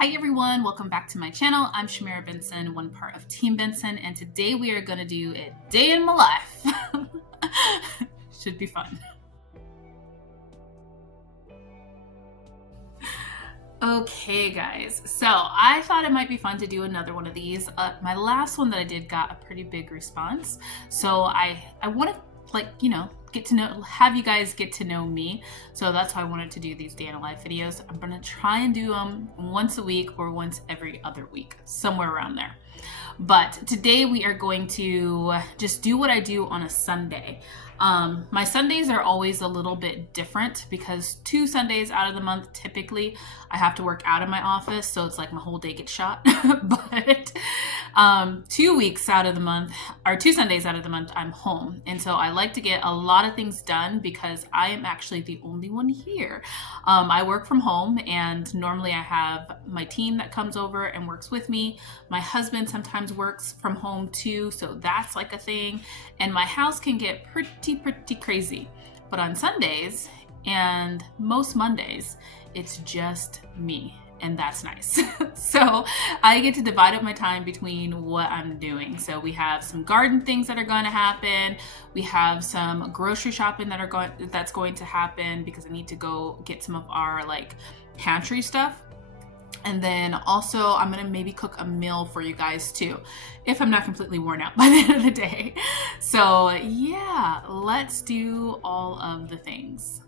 Hi everyone, welcome back to my channel. I'm Shamira Benson, one part of Team Benson, and today we are going to do a day in my life. Should be fun. Okay guys, so I thought it might be fun to do another one of these. My last one that I did got a pretty big response, so I want to have you guys get to know me. So that's why I wanted to do these day in a life videos. I'm gonna try and do them once a week or once every other week, somewhere around there. But today we are going to just do what I do on a Sunday. My Sundays are always a little bit different because 2 Sundays out of the month, typically, I have to work out of my office. So it's like my whole day gets shot. But 2 weeks out of the month, or 2 Sundays out of the month, I'm home. And so I like to get a lot of things done because I am actually the only one here. I work from home, and normally I have my team that comes over and works with me. My husband sometimes works from home too, so that's like a thing. And my house can get pretty crazy. But on Sundays and most Mondays, it's just me, and that's nice. So I get to divide up my time between what I'm doing. So we have some garden things that are going to happen. We have some grocery shopping that's going to happen because I need to go get some of our pantry stuff. And then also I'm gonna maybe cook a meal for you guys too, if I'm not completely worn out by the end of the day. So yeah, let's do all of the things.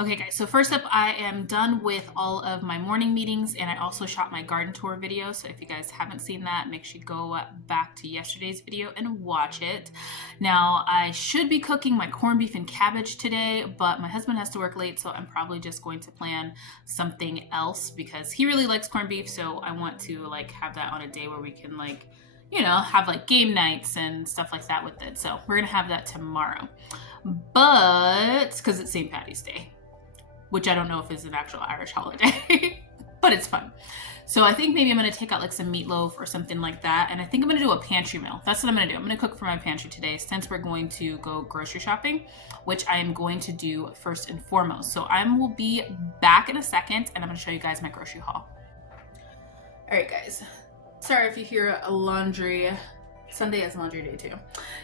Okay guys, so first up, I am done with all of my morning meetings, and I also shot my garden tour video. So if you guys haven't seen that, make sure you go back to yesterday's video and watch it. Now, I should be cooking my corned beef and cabbage today, but my husband has to work late, so I'm probably just going to plan something else because he really likes corned beef. So I want to have that on a day where we can have game nights and stuff like that with it. So we're gonna have that tomorrow, but because it's St. Patty's Day, which I don't know if is an actual Irish holiday, but it's fun. So I think maybe I'm gonna take out some meatloaf or something like that. And I think I'm gonna do a pantry meal. That's what I'm gonna do. I'm gonna cook for my pantry today since we're going to go grocery shopping, which I am going to do first and foremost. So I will be back in a second, and I'm gonna show you guys my grocery haul. All right, guys. Sorry if you hear a laundry. Sunday is laundry day too.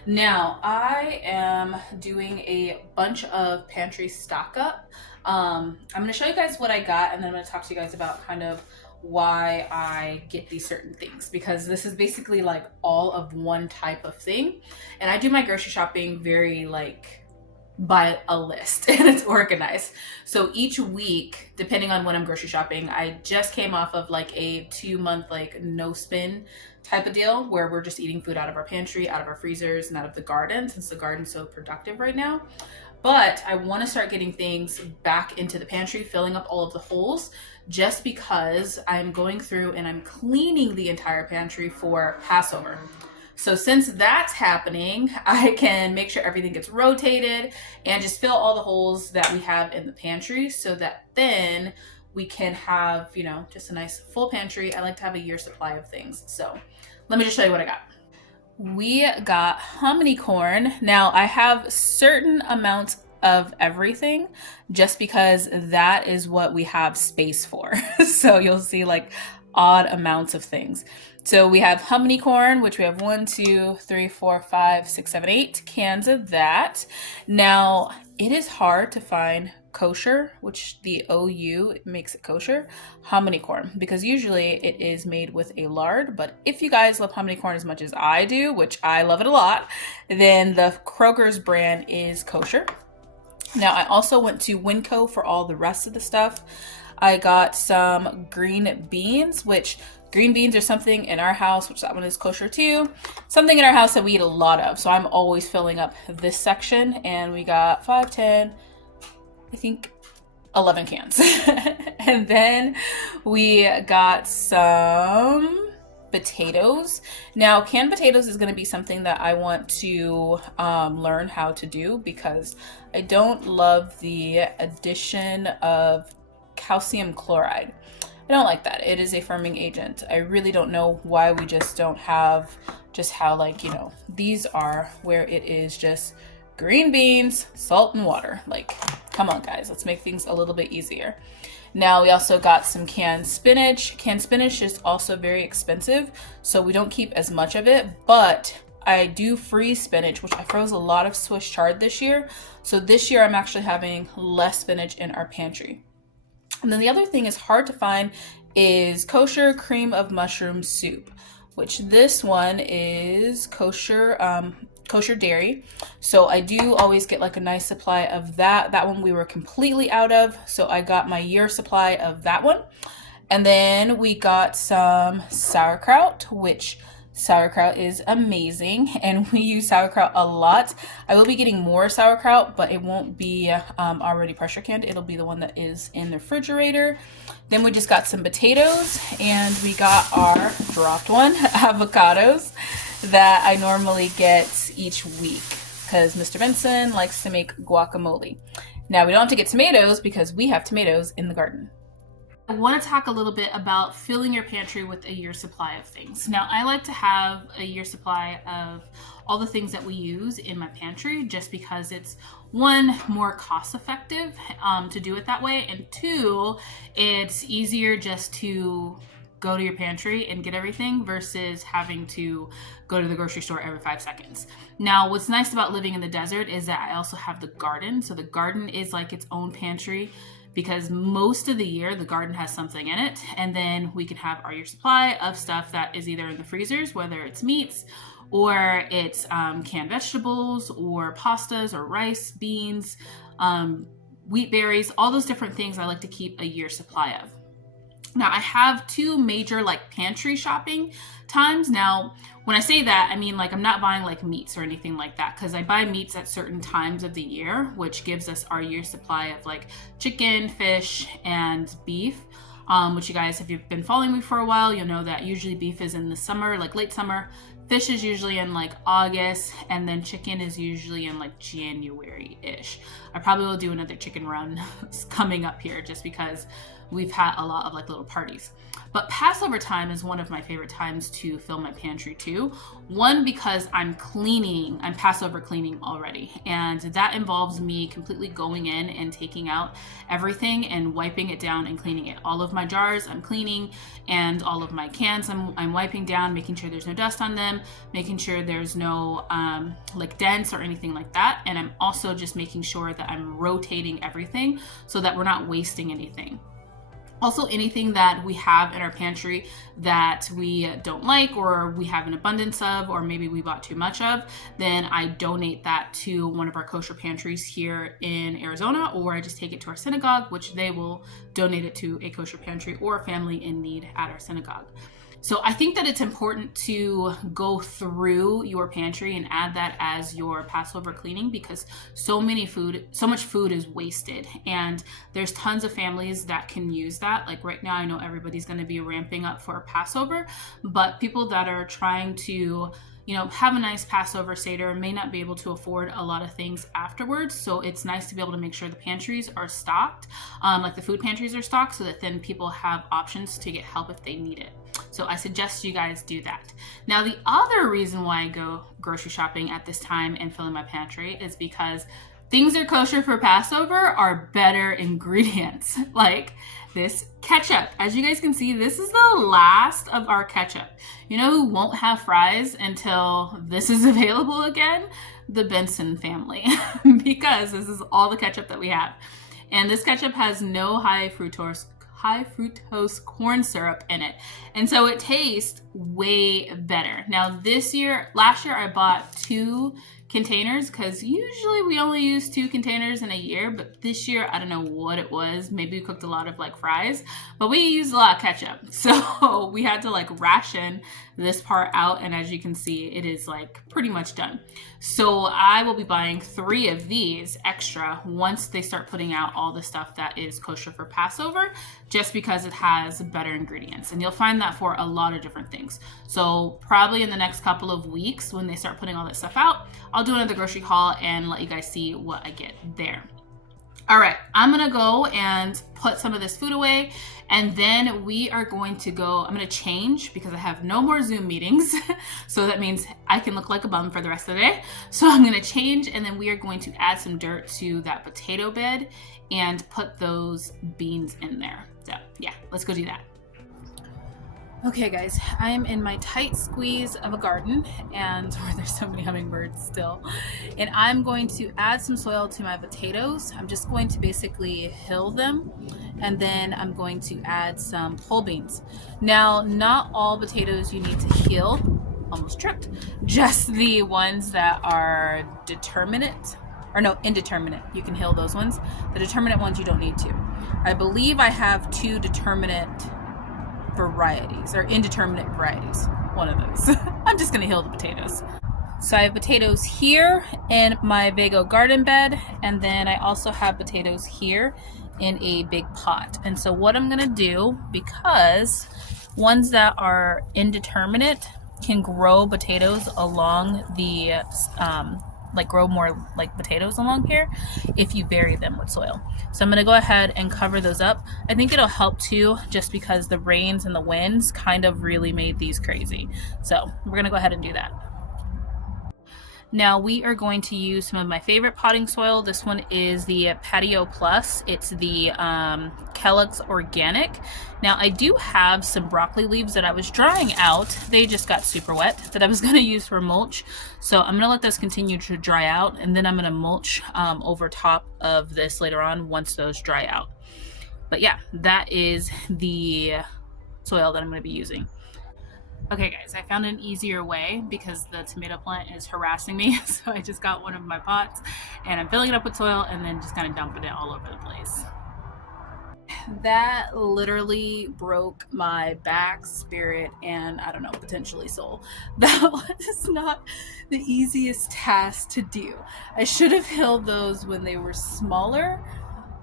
Now, I am doing a bunch of pantry stock up. I'm going to show you guys what I got, and then I'm going to talk to you guys about kind of why I get these certain things, because this is basically all of one type of thing. And I do my grocery shopping very by a list, and it's organized. So each week, depending on when I'm grocery shopping, I just came off of a 2-month no spin type of deal where we're just eating food out of our pantry, out of our freezers, and out of the garden, since the garden's so productive right now. But I want to start getting things back into the pantry, filling up all of the holes, just because I'm going through and I'm cleaning the entire pantry for Passover. So since that's happening, I can make sure everything gets rotated and just fill all the holes that we have in the pantry, so that then we can have, just a nice full pantry. I like to have a year's supply of things. So let me just show you what I got. We got hominy corn. Now, I have certain amounts of everything just because that is what we have space for. So you'll see odd amounts of things. So we have hominy corn, which we have 1, 2, 3, 4, 5, 6, 7, 8 cans of that. Now, it is hard to find kosher, which the OU makes it kosher, hominy corn, because usually it is made with a lard. But if you guys love hominy corn as much as I do, which I love it a lot, then the Kroger's brand is kosher. Now, I also went to Winco for all the rest of the stuff. I got some green beans, which green beans are something in our house, which that one is kosher too. Something in our house that we eat a lot of. So I'm always filling up this section, and we got 5, 10, I think 11 cans. And then we got some potatoes. Now, canned potatoes is going to be something that I want to learn how to do, because I don't love the addition of calcium chloride. I don't like that. It is a firming agent. I really don't know why we just don't have just how these are, where it is just green beans, salt, and water. Come on guys, let's make things a little bit easier. Now we also got some canned spinach. Canned spinach is also very expensive, so we don't keep as much of it, but I do freeze spinach, which I froze a lot of Swiss chard this year. So this year I'm actually having less spinach in our pantry. And then the other thing is hard to find is kosher cream of mushroom soup, which this one is kosher kosher dairy. So I do always get like a nice supply of that. That one we were completely out of, so I got my year supply of that one. And then we got some sauerkraut, which sauerkraut is amazing, and we use sauerkraut a lot. I will be getting more sauerkraut, but it won't be already pressure canned. It'll be the one that is in the refrigerator. Then we just got some potatoes, and we got our dropped one, avocados, that I normally get each week because Mr. Benson likes to make guacamole. Now we don't have to get tomatoes because we have tomatoes in the garden. I want to talk a little bit about filling your pantry with a year's supply of things. Now, I like to have a year's supply of all the things that we use in my pantry just because it's, one, more cost effective to do it that way, and two, it's easier just to go to your pantry and get everything versus having to go to the grocery store every 5 seconds. Now, what's nice about living in the desert is that I also have the garden. So the garden is like its own pantry, because most of the year the garden has something in it, and then we can have our year supply of stuff that is either in the freezers, whether it's meats or it's canned vegetables or pastas or rice, beans, wheat berries, all those different things I like to keep a year supply of. Now, I have two major like pantry shopping times. Now, when I say that, I mean like I'm not buying like meats or anything like that, because I buy meats at certain times of the year, which gives us our year supply of like chicken, fish, and beef. Which you guys, if you've been following me for a while, you'll know that usually beef is in the summer, like late summer. Fish is usually in like August, and then chicken is usually in like January-ish. I probably will do another chicken run coming up here just because we've had a lot of like little parties. But Passover time is one of my favorite times to fill my pantry too. One, because I'm Passover cleaning already. And that involves me completely going in and taking out everything and wiping it down and cleaning it. All of my jars I'm cleaning, and all of my cans I'm wiping down, making sure there's no dust on them, making sure there's no like dents or anything like that. And I'm also just making sure that I'm rotating everything so that we're not wasting anything. Also, anything that we have in our pantry that we don't like, or we have an abundance of, or maybe we bought too much of, then I donate that to one of our kosher pantries here in Arizona, or I just take it to our synagogue, which they will donate it to a kosher pantry or a family in need at our synagogue. So I think that it's important to go through your pantry and add that as your Passover cleaning, because so much food is wasted, and there's tons of families that can use that. Like right now, I know everybody's going to be ramping up for Passover, but people that are trying to have a nice Passover Seder may not be able to afford a lot of things afterwards. So it's nice to be able to make sure the pantries are stocked, like the food pantries are stocked, so that then people have options to get help if they need it. So I suggest you guys do that. Now, the other reason why I go grocery shopping at this time and fill in my pantry is because things that are kosher for Passover are better ingredients. Like this ketchup. As you guys can see, this is the last of our ketchup. You know who won't have fries until this is available again? The Benson family, because this is all the ketchup that we have. And this ketchup has no high fructose corn syrup in it. And so it tastes way better. Now last year I bought 2 containers, because usually we only use 2 containers in a year, but this year I don't know what it was. Maybe we cooked a lot of like fries, but we used a lot of ketchup, so we had to like ration this part out, and as you can see, it is like pretty much done. So I will be buying 3 of these extra once they start putting out all the stuff that is kosher for Passover, just because it has better ingredients, and you'll find that for a lot of different things. So probably in the next couple of weeks, when they start putting all that stuff out, I'll do another grocery haul and let you guys see what I get there. All right, I'm gonna go and put some of this food away, and then we are going to go. I'm gonna change because I have no more Zoom meetings. So that means I can look like a bum for the rest of the day. So I'm gonna change, and then we are going to add some dirt to that potato bed and put those beans in there. So yeah, let's go do that. Okay guys, I'm in my tight squeeze of a garden, and where there's so many hummingbirds still, and I'm going to add some soil to my potatoes. I'm just going to basically hill them, and then I'm going to add some pole beans. Now, not all potatoes you need to hill, almost tripped, just the ones that are determinate, or no, indeterminate. You can hill those ones. The determinate ones you don't need to. I believe I have 2 determinate varieties, or indeterminate varieties, one of those. I'm just gonna hill the potatoes. So I have potatoes here in my Vego garden bed, and then I also have potatoes here in a big pot. And so what I'm gonna do, because ones that are indeterminate can grow potatoes along the like grow more like potatoes along here if you bury them with soil. So I'm gonna go ahead and cover those up. I think it'll help too, just because the rains and the winds kind of really made these crazy. So we're gonna go ahead and do that. Now we are going to use some of my favorite potting soil. This one is the Patio Plus. It's the Kellogg's Organic. Now I do have some broccoli leaves that I was drying out. They just got super wet that I was going to use for mulch. So I'm going to let those continue to dry out, and then I'm going to mulch over top of this later on once those dry out. But yeah, that is the soil that I'm going to be using. Okay guys, I found an easier way because the tomato plant is harassing me. So I just got one of my pots and I'm filling it up with soil and then just kind of dumping it all over the place. That literally broke my back, spirit, and I don't know, potentially soul. That was not the easiest task to do. I should have hilled those when they were smaller,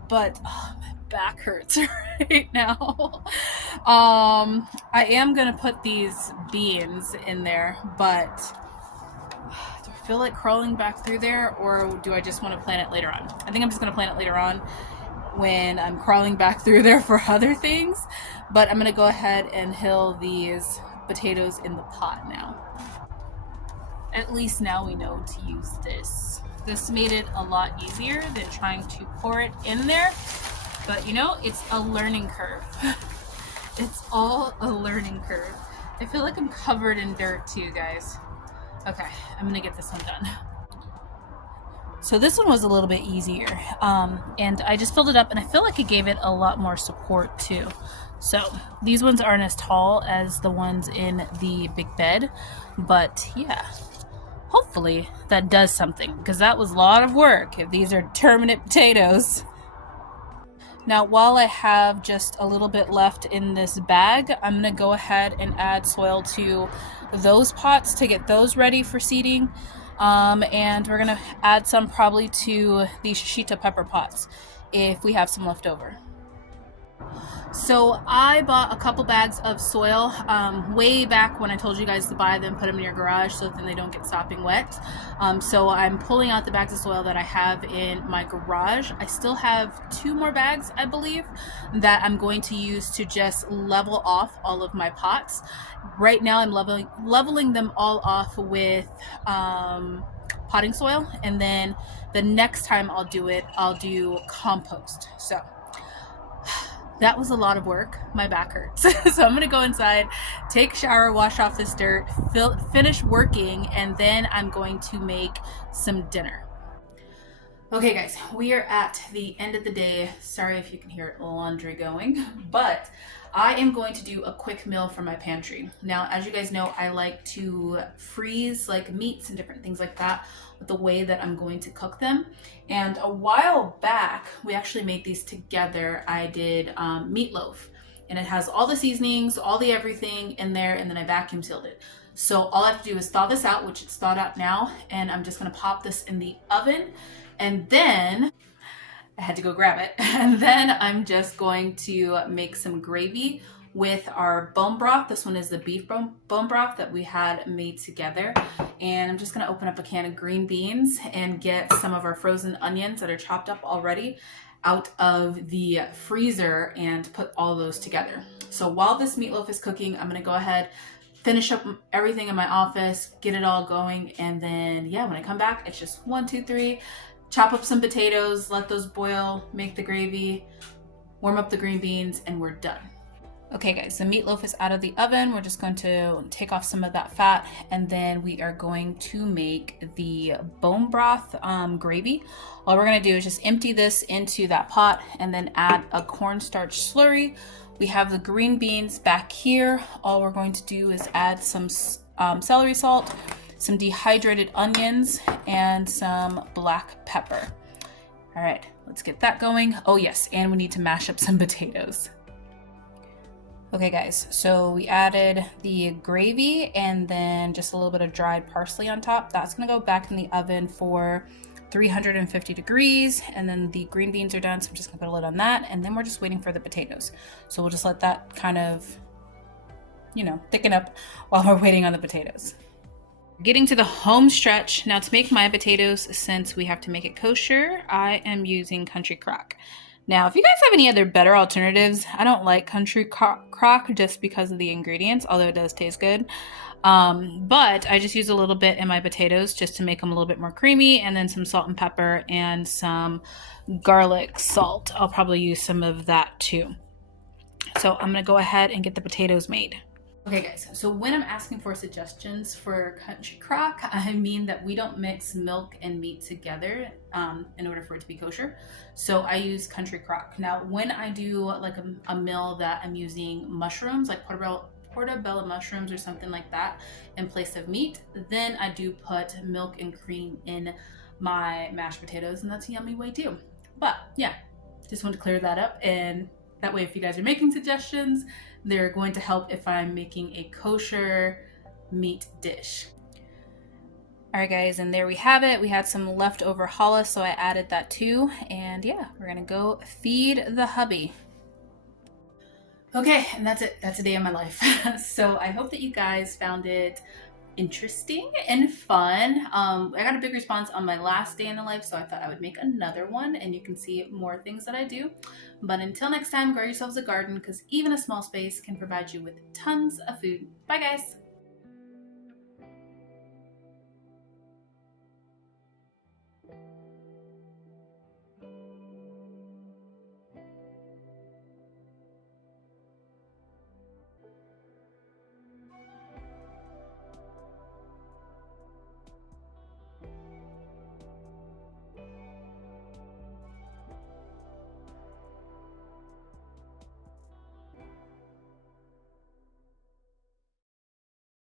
but oh, my back hurts right now. I am gonna put these beans in there, but do I feel like crawling back through there, or do I just want to plant it later on? I think I'm just gonna plant it later on when I'm crawling back through there for other things, but I'm gonna go ahead and hill these potatoes in the pot now. At least now we know to use this. This made it a lot easier than trying to pour it in there. But you know, it's a learning curve. It's all a learning curve. I feel like I'm covered in dirt too, guys. Okay, I'm gonna get this one done. So this one was a little bit easier. And I just filled it up, and I feel like it gave it a lot more support too. So these ones aren't as tall as the ones in the big bed, but yeah. Hopefully that does something, because that was a lot of work if these are determinate potatoes. Now, while I have just a little bit left in this bag, I'm going to go ahead and add soil to those pots to get those ready for seeding. And we're going to add some probably to these shishito pepper pots if we have some left over. So I bought a couple bags of soil way back when I told you guys to buy them, put them in your garage so then they don't get sopping wet. So I'm pulling out the bags of soil that I have in my garage. I still have 2 more bags, I believe, that I'm going to use to just level off all of my pots. Right now I'm leveling them all off with potting soil, and then the next time I'll do it, I'll do compost. So that was a lot of work. My back hurts. So I'm gonna go inside, take a shower, wash off this dirt, finish working, and then I'm going to make some dinner. Okay guys, we are at the end of the day. Sorry if you can hear laundry going, but I am going to do a quick meal for my pantry. Now, as you guys know, I like to freeze like meats and different things like that with the way that I'm going to cook them. And a while back, we actually made these together. I did meatloaf, and it has all the seasonings, all the everything in there, and then I vacuum sealed it. So all I have to do is thaw this out, which it's thawed out now, and I'm just gonna pop this in the oven, and then I had to go grab it. And then I'm just going to make some gravy with our bone broth. This one is the beef bone broth that we had made together. And I'm just gonna open up a can of green beans and get some of our frozen onions that are chopped up already out of the freezer and put all those together. So while this meatloaf is cooking, I'm gonna go ahead, finish up everything in my office, get it all going, and then yeah, when I come back, it's just 1, 2, 3, chop up some potatoes, let those boil, make the gravy, warm up the green beans, and we're done. Okay guys, the meatloaf is out of the oven. We're just going to take off some of that fat, and then we are going to make the bone broth gravy. All we're gonna do is just empty this into that pot and then add a cornstarch slurry. We have the green beans back here. All we're going to do is add some celery salt, some dehydrated onions, and some black pepper. All right, let's get that going. Oh yes, and we need to mash up some potatoes. Okay guys, so we added the gravy and then just a little bit of dried parsley on top. That's gonna go back in the oven for 350 degrees, and then the green beans are done, so I'm just gonna put a lid on that, and then we're just waiting for the potatoes. So we'll just let that kind of, you know, thicken up while we're waiting on the potatoes. Getting to the home stretch. Now to make my potatoes, since we have to make it kosher, I am using country crock. Now, if you guys have any other better alternatives, I don't like country crock just because of the ingredients, although it does taste good. But I just use a little bit in my potatoes just to make them a little bit more creamy, and then some salt and pepper and some garlic salt. I'll probably use some of that too. So I'm gonna go ahead and get the potatoes made. Okay guys, so when I'm asking for suggestions for country crock, I mean that we don't mix milk and meat together in order for it to be kosher. So I use country crock. Now when I do like a meal that I'm using mushrooms, like portobello mushrooms or something like that in place of meat, then I do put milk and cream in my mashed potatoes, and that's a yummy way too. But yeah, just want to clear that up, and that way if you guys are making suggestions, they're going to help if I'm making a kosher meat dish. All right guys, and there we have it. We had some leftover challah, so I added that too. And yeah, we're gonna go feed the hubby. Okay, and that's it. That's a day of my life. So I hope that you guys found it interesting and fun. I got a big response on my last day in the life, so I thought I would make another one, and you can see more things that I do. But until next time, grow yourselves a garden, because even a small space can provide you with tons of food. Bye guys.